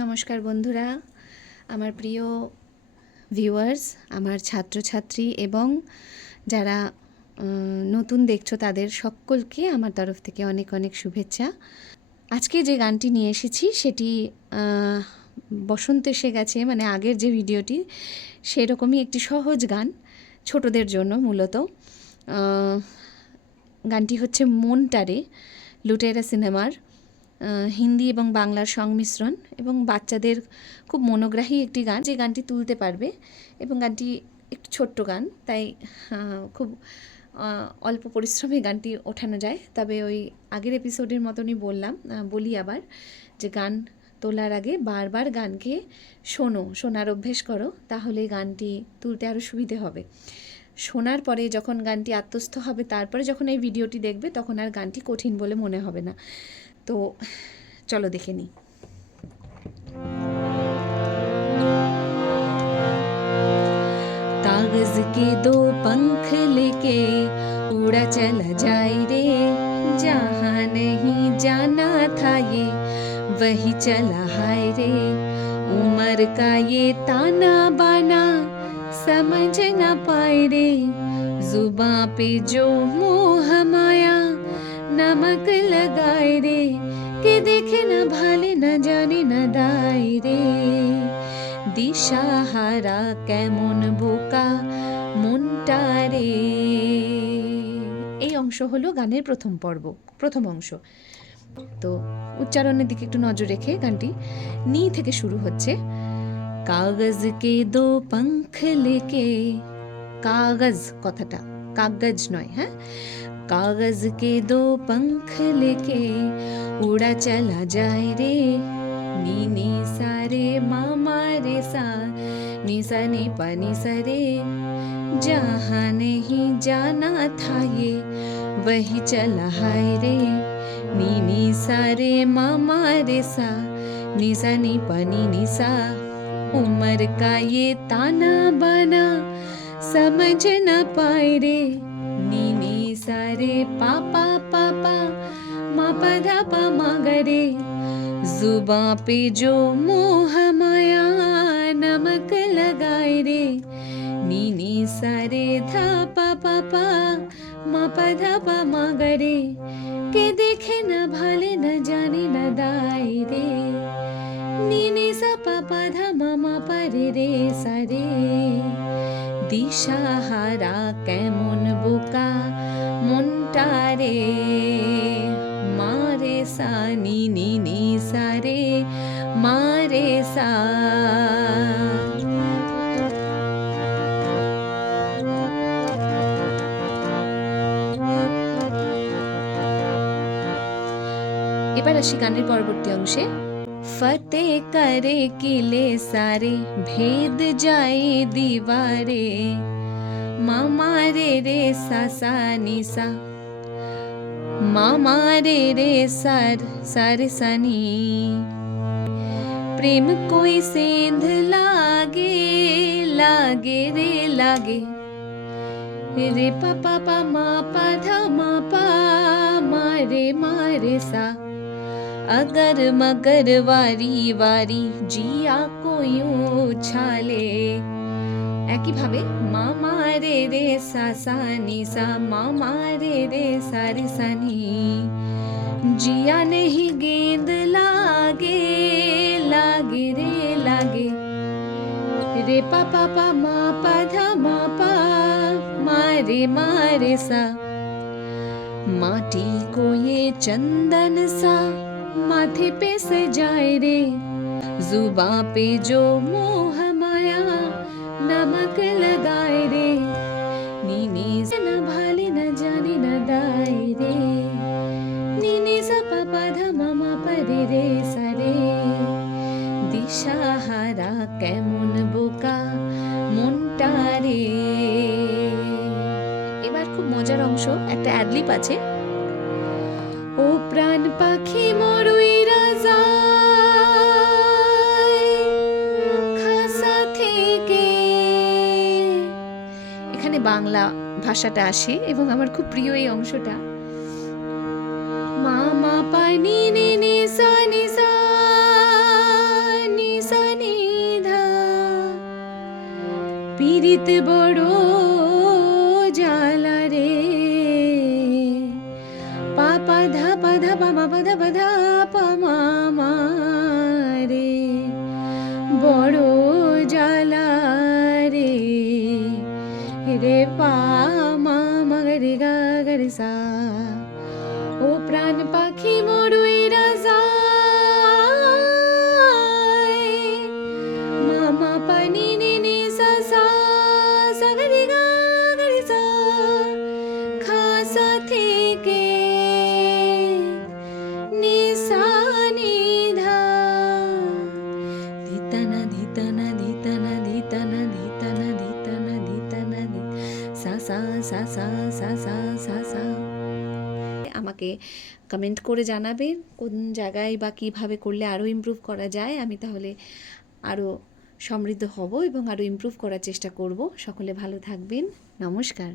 নমস্কার বন্ধুরা, আমার প্রিয় ভিউয়ার্স, আমার ছাত্রছাত্রী এবং যারা নতুন দেখছো তাদের সকলকে আমার তরফ থেকে অনেক অনেক শুভেচ্ছা। আজকে যে গানটি নিয়ে এসেছি সেটি বসন্ত এসে গেছে, মানে আগের যে ভিডিওটি সেরকমই একটি সহজ গান ছোটদের জন্য মূলত। গানটি হচ্ছে মনটারে, লুটেরা সিনেমার হিন্দি এবং বাংলার সংমিশ্রণ এবং বাচ্চাদের খুব মনোগ্রাহী একটি গান, যে গানটি তুলতে পারবে এবং গানটি একটু ছোট্ট গান, তাই খুব অল্প পরিশ্রমে গানটি ওঠানো যায়। তবে ওই আগের এপিসোডের মতনই বলি আবার যে গান তোলার আগে বারবার গানকে শোনার অভ্যেস করো, তাহলে গানটি তুলতে আরও সুবিধে হবে। শোনার পরে যখন গানটি আত্মস্থ হবে, তারপরে যখন এই ভিডিওটি দেখবে তখন আর গানটি কঠিন বলে মনে হবে না। তো চলো দেখে নিই। कागज के दो पंख लेके उड़ा चला जाए रे, जहाँ नहीं जाना था ये वही चला हाय रे। उम्र का ये ताना बाना समझ ना पाए रे, जुबां पे जो मोह माया नमक लगाए रे, के देखे ना भाले ना जाने ना दाए रे। দিশাহারা কেমন বোকা মনটারে। এই অংশ হলো গানের প্রথম অংশ। তো উচ্চারণের দিকে একটু নজর রেখে গানটি নি থেকে শুরু হচ্ছে। কাগজ কে দো পঙ্খ লেকে, কাগজ কথাটা কাগজ নয়, হ্যাঁ, कागज के दो पंख लेके उड़ा चला जाए रे, नी नी सारे मामा रे सा नी सा नी पा नी सा रे, जहाँ नहीं जाना था ये वही चला हाय रे, नी नी सारे मामा रे सा नी सा नी पा नी सा। उम्र का ये ताना बाना समझ न पाए रे, नी नी सारे पापा पापा मा पा धा पा मा गा रे, जुबां पे जो मोह माया नमक लगाए रे, नी नी सारे धा पा पापा मा पा धा पा मा गा रे, के देखे न भाले न जाने न दाए रे, नी नी सा पा पा धा मा मा पा रे रे सा रे। দিশাহারা কেমন বোকা মনটারে, মারে সা নি নি নি সারে মারে সা। এবার আসি গানের পরবর্তী অংশে। फतेह करे किले सारे भेद जाए दीवारे, मामा रे रे सा सा नी सा, मामा रे रे सार सारे सनी, प्रेम कोई सेंध लागे लागे रे लागे, रे पा पा पा मा पा धा मा पा मारे मारे सा, अगर मगर वारी वारी जिया को यूं उछाले। একইভাবে মামা রে রে সা সা নি সা, মামা রে রে সা রে সা নি, जिया नहीं गेंद लागे लागे रे लागे, रे पा पा पा मा पा धा मा पा मारे मारे सा। माटी को ये चंदन सा माथे पे सजाए रे, जुबां पे जो मोह माया नमक लगाए रे, नीनी से न भाले न जाने न दाए रे, नीनी सा पा पा धा मा मा पा रे रे सा रे। দিশাহারা কেমন বোকা মনটারে। এবার খুব মজার অংশ, একটা অ্যাডলিপ আছে। ও প্রাণ পাখি মরুইরা যায় খাসা থেকে, এখানে বাংলা ভাষাটা আসে এবং আমার খুব প্রিয় এই অংশটা। মা মা পা নি নি নি সা নি সা পিরিত বড় জ্বালা রে, পাপা ধা পাধা পামা পাধা পাধা পামা রে, বড় জ্বালা রে, রে পা মা রে গা রে সা। ও প্রাণ পাখি মরুই রাজা, মামা পানি নে নে সা সা, সা রে গা রে সা, খাসা থেকে নিশানি ধা, ধিতানা ধিতানা ধিতানা ধিতানা ধিতানা ধিতানা ধিতানা ধি, সা সা সা সা সা সা সা সা। আমাকে কমেন্ট করে জানাবেন কোন জায়গায় বা কীভাবে করলে আরও ইমপ্রুভ করা যায়, আমি তাহলে আরও সমৃদ্ধ হব এবং আরও ইমপ্রুভ করার চেষ্টা করব। সকলে ভালো থাকবেন, নমস্কার।